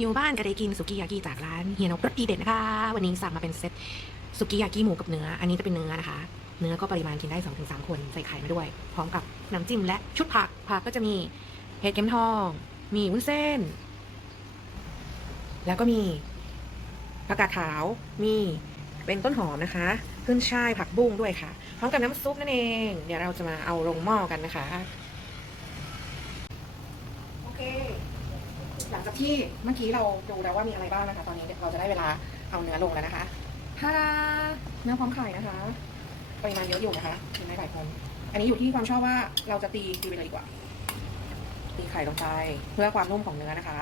อยู่บ้านก็ได้กินสุกี้ยากิจากร้านเฮียนกรสดีเด็ดนะคะ วันนี้สั่งมาเป็นเซตสุกี้ยากิหมูกับเนื้อ อันนี้จะเป็นเนื้อนะคะ เนื้อก็ปริมาณกินได้ 2-3 คนใส่ไข่มาด้วย พร้อมกับน้ำจิ้มและชุดผัก ผักก็จะมีเห็ดเข็มทอง มีวุ้นเส้น แล้วก็มีผักกาดขาว มีเป็นต้นหอมนะคะขึ้นช่ายผักบุ้งด้วยค่ะ พร้อมกับน้ำซุปนั่นเอง เดี๋ยวเราจะมาเอาลงหม้อกันนะคะ โอเค หลั งจากที่เมื่อกี้เราดูแล้วว่ามีอะไรบ้างนะคะ ตอนนี้เราจะได้เวลาเอาเนื้อลงแล้วนะคะถ้าเนื้อพร้อมไข่นะคะปริมาณเยอะอยู่นะคะกินได้หลายคนอันนี้อยู่ที่ความชอบว่าเราจะตีตีไปเลยดีกว่า ตีไข่ลงไปเพื่อความนุ่มของเนื้อนะคะ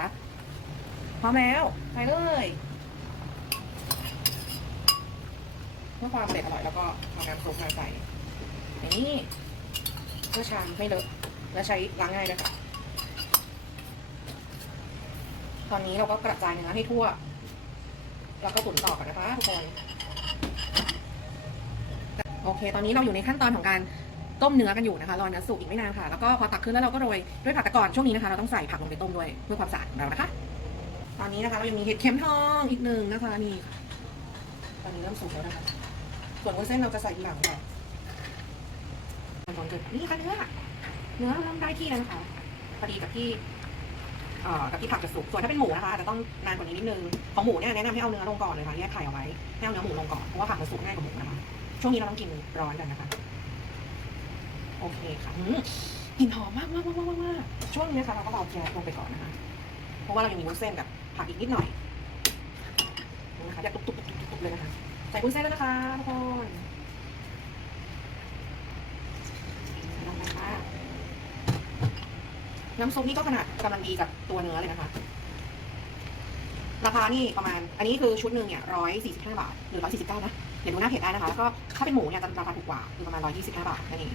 พร้อมแล้วใส่เลยเพื่อความเด็ดอร่อยแล้วก็เอาน้ำซุปมาใส่อย่างนี้เพื่อชามไม่เลอะและใช้ล้างง่ายด้วยค่ะ ตอนนี้เราก็กระจายเนื้อให้ทั่ว แล้วก็ตุ๋นต่อกันนะคะทุกคนโอเค ตอนนี้เราอยู่ในขั้นตอนของการต้มเนื้อกันอยู่นะคะ รอเนื้อสุกอีกไม่นานค่ะ แล้วก็พอตักขึ้นแล้วเราก็โรยด้วยผักต่ก่อนช่วงนี้นะคะ เราต้องใส่ผักลงไปต้มด้วยเพื่อความสะอาดของเรานะคะ ตอนนี้นะคะเรายังมีเห็ดเข็มทองอีกหนึ่งนะคะนี่ค่ะ ตอนนี้เริ่มสุกแล้วนะคะ ส่วนวุ้นเส้นเราจะใส่ทีหลังก่อนมันร้อนเกินนี่ค่ะเนื้อ เนื้อเริ่มได้ที่แล้วนะคะ พอดีกับที่ เอ่อกับที่ผักจะสุก ส่วนถ้าเป็นหมูนะคะอาจจะต้องนานกว่านี้นิดนึง ของหมูเนี่ยแนะนำให้เอาเนื้อลงก่อนเลยค่ะแยกไข่เอาไว้ให้เอาเนื้อหมูลงก่อน เพราะว่าผักมันสุกง่ายกว่าหมูนะคะ ช่วงนี้เราต้องกินร้อนกันนะคะ โอเคค่ะอืมกลิ่นหอมมากมากมากมากมากช่วงนี้นะคะเราก็เบาแก๊สลงไปก่อนนะคะ เพราะว่าเรายังมีวุ้นเส้นกับผักอีกนิดหน่อยนะคะจะตุบตุบตุบตุบตุบเลยนะคะ ใส่วุ้นเส้นแล้วนะคะทุกคนลงไปค่ะ น้ำซุปนี่ก็ขนาดกำลังดีกับตัวเนื้อเลยนะคะ ราคานี่ประมาณ อันนี้คือชุดหนึ่งเนี่ยร้อยสี่สิบห้าบาท หรือร้อยสี่สิบเก้านะ เดี๋ยวดูหน้าเพจได้นะคะแล้วก็ถ้าเป็นหมูเนี่ยจะราคาถูกกว่าคือประมาณร้อยยี่สิบห้าบาทนั่นเอง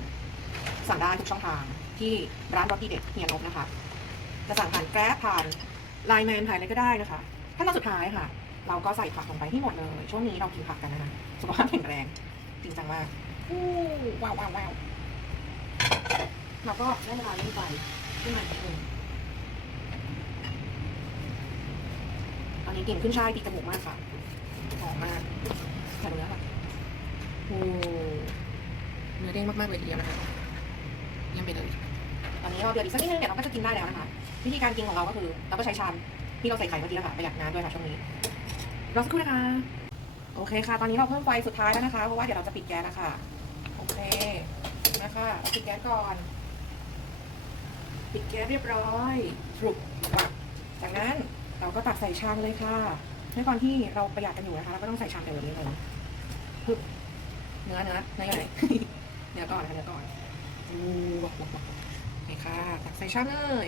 สั่งได้ทุกช่องทางที่ร้านรสดีเด็ดเฮียนกนะคะ จะสั่งผ่านแกร็บผ่านไลน์แมนผ่านอะไรก็ได้นะคะขั้นตอนสุดท้ายค่ะ เราก็ใส่ผักลงไปที่หมดเลย ช่วงนี้เรากินผักกันนะคะสุขภาพแข็งแรงจริงจังมากว้าวว้าวว้าวเราก็ได้เวลาเล่นไฟ ขึ้นมาอีกหนึ่งตอนนี้กลิ่นขึ้นช่ายตีจมูกมากค่ะหอมมากใส่ลงแล้วค่ะโอ้เนื้อเด้งมากๆเลยทีเดียวนะคะเยี่ยมไปเลยตอนนี้เราเดือดอีกสักนิดนึงเดี๋ยวเราก็จะกินได้แล้วนะคะ วิธีการกินของเราก็คือ เราก็ใช้ชามที่เราใส่ไข่เมื่อกี้แล้วค่ะประหยัดน้ำด้วยค่ะช่วงนี้รอสักครู่นะคะ โอเคค่ะ ตอนนี้เราเพิ่มไฟสุดท้ายแล้วนะคะ เพราะว่าเดี๋ยวเราจะปิดแก๊สนะคะ โอเค นะคะเราปิดแก๊สก่อน ปิดแก๊สเรียบร้อยสรุปว่าจากนั้นเราก็ตักใส่ชามเลยค่ะด้วยความที่เราประหยัดกันอยู่นะคะเราก็ต้องใส่ชามเดียวนี้เลยปึ๊บเนื้อเนื้อเนื้อใหญ่เนื้อก่อนค่ะเนื้อก่อนอู้ว้าวว้าวว้าวโอเคค่ะ ตักใส่ชามเลย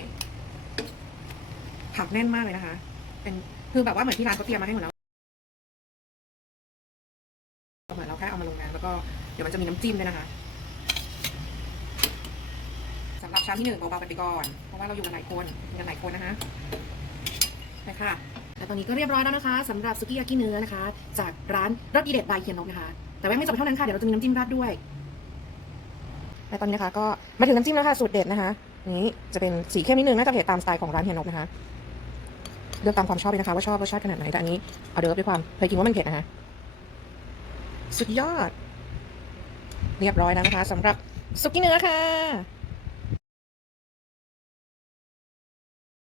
ผักแน่นมากเลยนะคะ เป็นคือแบบว่าเหมือนที่ร้านเขาเตรียมมาให้หมดแล้วเหมือนเราแค่เอามาลงน้ำแล้วก็เดี๋ยวมันจะมีน้ำจิ้มด้วยนะคะ รับชามที่หนึ่งเบาๆกันไปก่อน เพราะว่าเราอยู่กันหลายคนมีกันหลายคนนะคะไปค่ะและตอนนี้ก็เรียบร้อยแล้วนะคะสำหรับสุกี้ยากิเนื้อนะคะ จากร้านรสดีเด็ดบายเคียนนกนะคะ แต่ว่าไม่จบเท่านั้นค่ะ เดี๋ยวเราจะมีน้ำจิ้มราดด้วยและตอนนี้นะคะ ก็มาถึงน้ำจิ้มแล้วค่ะสูตรเด็ดนะคะ นี้จะเป็นสีเข้มนิดนึงน่าจะเผ็ดตามสไตล์ของร้านเฮียนกนะคะเลือกตามความชอบเลยนะคะ ว่าชอบรสชาติขนาดไหนแต่อันนี้เอาเดิร์ฟด้วยความเคยกินว่ามันเผ็ดนะคะสุดยอด เรียบร้อยแล้วนะคะสำหรับสุกี้เนื้อค่ะ